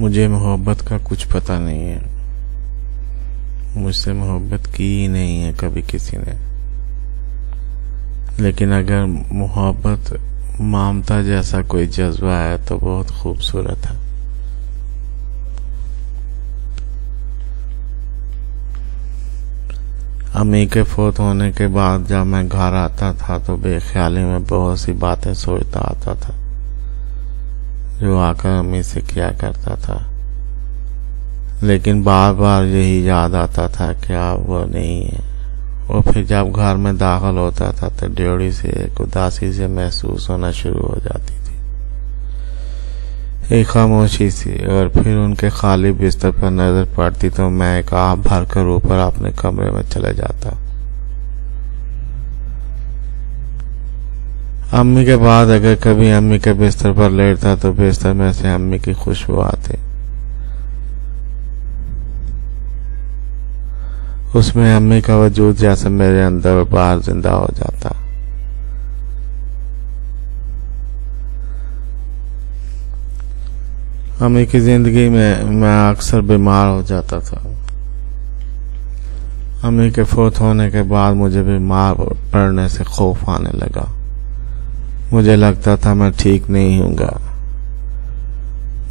मुझे मोहब्बत का कुछ पता नहीं है। मुझसे मोहब्बत की ही नहीं है कभी किसी ने। लेकिन अगर मोहब्बत ममता जैसा कोई जज्बा है तो बहुत खूबसूरत है। अम्मी के फोत होने के बाद जब मैं घर आता था तो बेख्याली में बहुत सी बातें सोचता आता था जो आकर अम्मी से किया करता था। लेकिन बार बार यही याद आता था कि अब वो नहीं है। और फिर जब घर में दाखिल होता था तो ड्योढ़ी से एक उदासी से महसूस होना शुरू हो जाती थी, एक खामोशी सी। और फिर उनके खाली बिस्तर पर नजर पड़ती तो मैं एक आह भरकर ऊपर अपने कमरे में चले जाता। अम्मी के बाद अगर कभी अम्मी के बिस्तर पर लेटता तो बिस्तर में से अम्मी की खुशबू आती। उसमें अम्मी का वजूद जैसे मेरे अंदर और बाहर जिंदा हो जाता। अम्मी की जिंदगी में मैं अक्सर बीमार हो जाता था। अम्मी के फोत होने के बाद मुझे बीमार पड़ने से खौफ आने लगा। मुझे लगता था मैं ठीक नहीं हूँगा।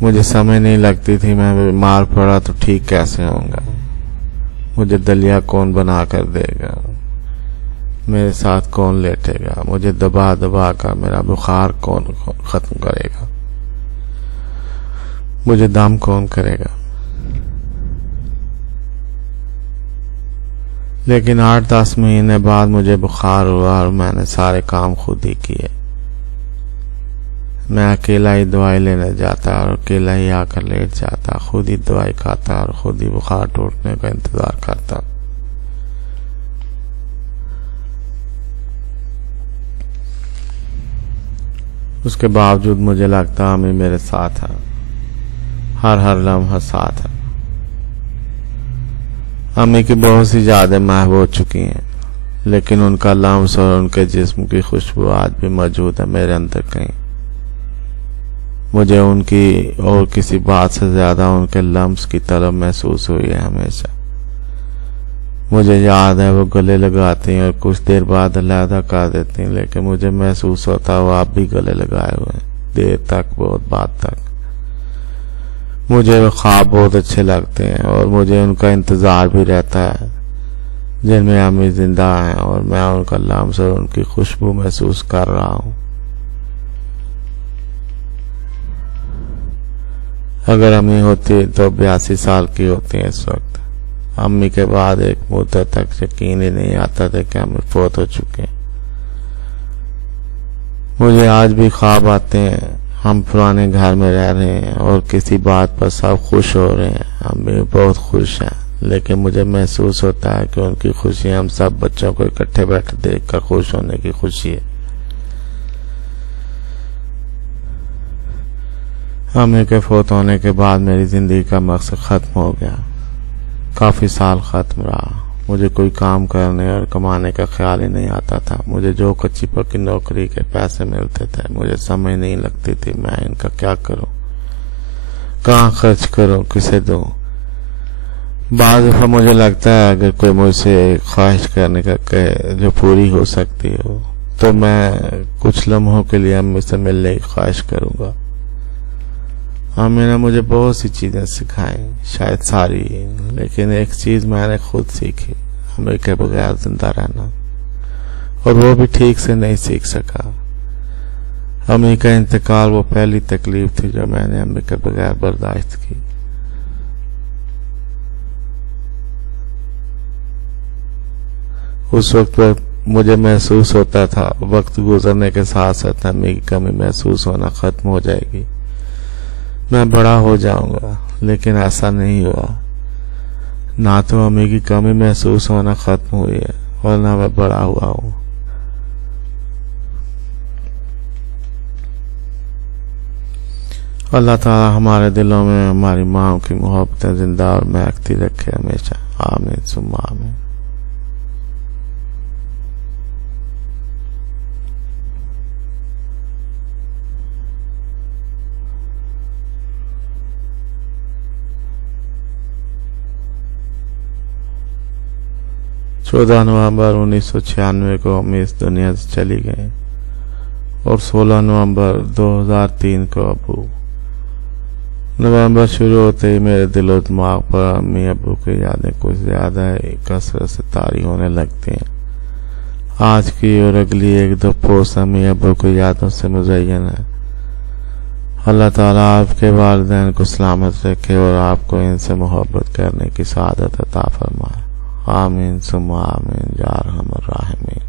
मुझे समझ नहीं लगती थी मैं बीमार पड़ा तो ठीक कैसे होऊंगा। मुझे दलिया कौन बना कर देगा, मेरे साथ कौन लेटेगा, मुझे दबा दबा कर मेरा बुखार कौन खत्म करेगा, मुझे दम कौन करेगा। लेकिन 8-10 महीने बाद मुझे बुखार हुआ और मैंने सारे काम खुद ही किए। मैं अकेला ही दवाई लेने जाता और अकेला ही आकर लेट जाता, खुद ही दवाई खाता और खुद ही बुखार टूटने का इंतजार करता। उसके बावजूद मुझे लगता अम्मी मेरे साथ है, हर लम्हा साथ है। अम्मी की बहुत सी यादें महव हो चुकी हैं, लेकिन उनका लम्स और उनके जिस्म की खुशबू आज भी मौजूद है मेरे अंदर कहीं। मुझे उनकी और किसी बात से ज्यादा उनके लम्स की तलब महसूस हुई है हमेशा। मुझे याद है वो गले लगाती हैं और कुछ देर बाद अलहदा कर देती हैं, लेकिन मुझे महसूस होता है वो आप भी गले लगाए हुए हैं, देर तक, बहुत बाद तक। मुझे वो ख्वाब बहुत अच्छे लगते हैं और मुझे उनका इंतजार भी रहता है जिनमें अम्मी जिंदा हैं और मैं उनका लम्स और उनकी खुशबू महसूस कर रहा हूँ। अगर अम्मी होती तो 82 साल की होती है इस वक्त। अम्मी के बाद एक मुद्दत तक यकीन ही नहीं आता था कि अम्मी फौत हो चुके हैं। मुझे आज भी ख्वाब आते हैं हम पुराने घर में रह रहे हैं और किसी बात पर सब खुश हो रहे हैं। अम्मी बहुत खुश हैं, लेकिन मुझे महसूस होता है कि उनकी खुशी हम सब बच्चों को इकट्ठे बैठे देखकर खुश होने की खुशी है। अम्मी के फोत होने के बाद मेरी जिंदगी का मकसद खत्म हो गया। काफी साल खत्म रहा। मुझे कोई काम करने और कमाने का ख्याल ही नहीं आता था। मुझे जो कच्ची पक्की नौकरी के पैसे मिलते थे मुझे समझ नहीं लगती थी मैं इनका क्या करूं, कहाँ खर्च करूं, किसे दूं। बाद में मुझे लगता है अगर कोई मुझसे ख्वाहिश करने का कहे जो पूरी हो सकती हो तो मैं कुछ लम्हों के लिए अम्मी से मिलने की ख्वाहिश करूंगा। अम्मी ने मुझे बहुत सी चीजें सिखाई, शायद सारी, लेकिन एक चीज मैंने खुद सीखी, अम्मी के बगैर जिंदा रहना। और वो भी ठीक से नहीं सीख सका। अम्मी का इंतकाल वो पहली तकलीफ थी जो मैंने अम्मी के बगैर बर्दाश्त की। उस वक्त पर मुझे महसूस होता था वक्त गुजरने के साथ साथ अम्मी की कमी महसूस होना खत्म हो जाएगी, मैं बड़ा हो जाऊंगा। लेकिन ऐसा नहीं हुआ। ना तो अम्मी की कमी महसूस होना खत्म हुई है और ना मैं बड़ा हुआ हूं। अल्लाह ताला हमारे दिलों में हमारी माँ की मोहब्बतें जिंदा और महकती रखे हमेशा। आमीन सुम्मा आमीन। 14 नवंबर 1996 को हम इस दुनिया से चली गई और 16 नवंबर 2003 को अबू। नवंबर शुरू होते ही मेरे दिलो दिमाग पर अम्मी अबू की यादें कुछ ज्यादा ही कसरत से तारी होने लगती हैं। आज की और अगली 1-2 पोस्ट अम्मी अबू की यादों से मुज़य्यन है। अल्लाह ताला आपके वालिदैन को सलामत रखे और आपको इनसे मोहब्बत करने की सआदत अता फरमाए। आमीन सुम्मा आमीन या अरहमर राहिमीन।